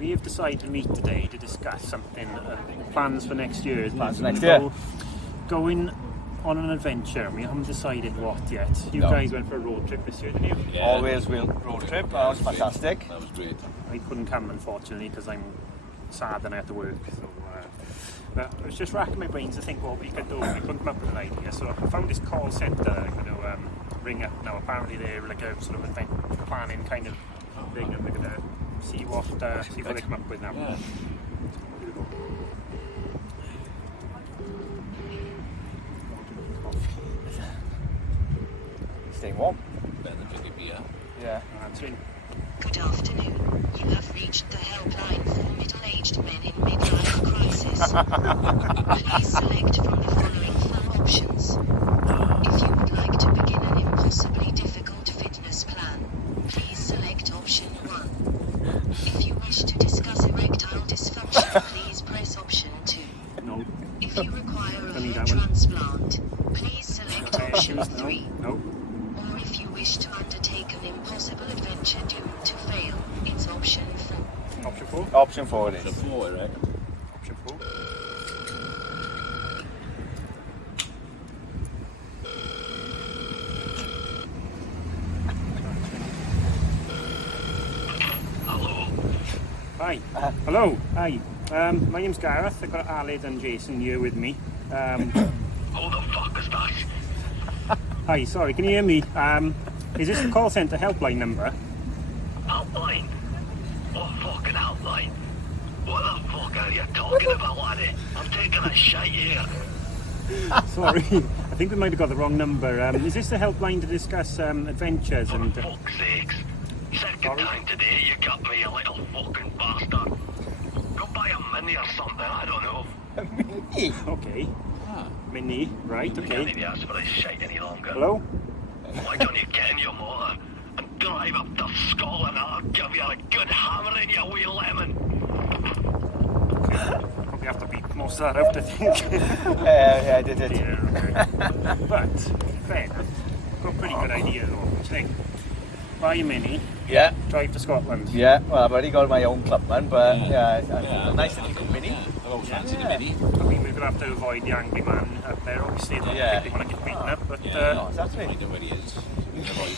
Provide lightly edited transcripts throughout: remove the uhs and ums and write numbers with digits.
We have decided to meet today to discuss something, plans for next year. Plans for next year. Going on an adventure, and we haven't decided what yet. You guys went for a road trip this year, didn't you? Yeah. Always road trip. That was fantastic. That was great. I couldn't come, unfortunately, because I'm sad and I had to work. So, but I was just racking my brains to think what we could do. We couldn't come up with an idea, so I found this call centre I'm going to ring up now. Apparently they're like a sort of event planning kind of thing, and we're going to see what they come up with now. Yeah. Here we go. Staying warm. Better than drinking beer. Yeah. Answering. Good afternoon. You have reached the helpline for middle-aged men in midlife crisis. Please select from the following 5 options. If you would like to begin an impossibly difficult fitness plan, please select option 1. If you wish to discuss erectile dysfunction, please press option 2. No. If you require a I need hair that one. transplant, please select option No. 3. No. Or if you wish to undertake an impossible adventure doomed to fail, it's option 4. Option 4. Option 4 it The is. 4, right? Option 4. Hi. Hello. Hi. My name's Gareth. I've got Aled and Jason here with me. Who the fuck is that? Hi. Sorry. Can you hear me? Is this the call centre helpline number? Outline? What fucking outline? What the fuck are you talking about, laddie? I'm taking a shite here. Sorry. I think we might have got the wrong number. Is this the helpline to discuss adventures For and? fuck's sakes. Second Sorry? time today you got me, you little fucking bastard. Go buy a mini or something, I don't know. Okay. Ah. Mini. Right. I can't Okay. even ask for this shite any longer. Hello. Why don't you get in your motor and drive up to Scotland and I'll give you a good hammering, you wee lemon. Probably have to beat most of that out, I think. Yeah, I did it. Yeah, okay. But fair. Got a pretty good idea though. What do you think? Buy a mini, Yeah. drive to Scotland. Yeah. Well, I've already got my own clubman, but Yeah. a nice little mini. Yeah. I've always fancied Yeah. a mini. I mean, we're gonna have to avoid the angry man up there. Obviously, I don't Yeah. think they want to get beaten up, but Yeah. Oh, exactly. I know where he is. You can avoid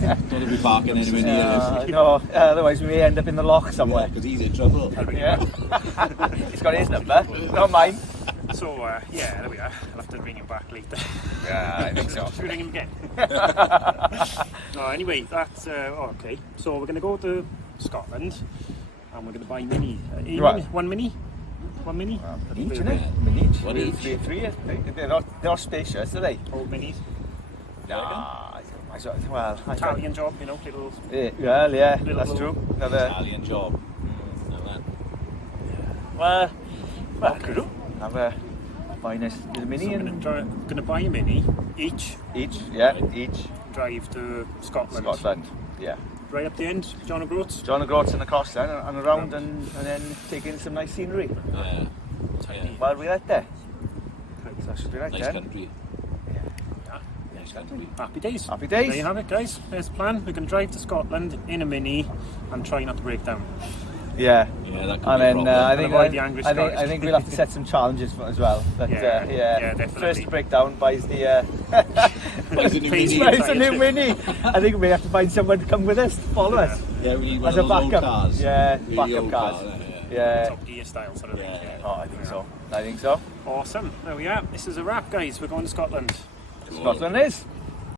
him. Don't be parking anywhere near No, otherwise we may end up in the loch somewhere. because he's in trouble. Yeah. He's got his number, not mine. so yeah, there we are. I'll have to ring him back later. Yeah, I think so. Should we ring him again? No, anyway, that's okay. So we're gonna go to Scotland, and we're gonna buy mini. Right. One mini. One mini. Each, isn't it? Each. One each. Three. They're not spacious, are they? Old minis. Nah. Well, Italian job, you know, little. Yeah, Little that's low. true. Another. Italian job. Know that. Well, could do. have a finest little mini So we're and gonna buy a mini each. each. Drive to Scotland. Scotland. Yeah. Right up the end, John O'Groats. John O'Groats and across then and around and then take in some nice scenery. Yeah. Yeah. While we're out there. So that should be right Nice then. country. Yeah. Nice country. Happy days. Happy days. There you have it, guys. There's the plan. We're going to drive to Scotland in a mini and try not to break down. Yeah. Yeah, that could And be a then problem. I think avoid the angry I think Scottish. I think we'll have to set some challenges as well. But Yeah, definitely. First breakdown buys the Buys a new Please mini. wait. buys a new mini. I think we may have to find someone to come with us, to follow us Yeah, we need one as of a those old backup. cars. Yeah, Really backup old cars. car, Yeah. Top Gear style sort of thing. Yeah. Oh, I think so. I think so. Awesome. There we are. This is a wrap, guys. We're going to Scotland. Cool. Scotland is.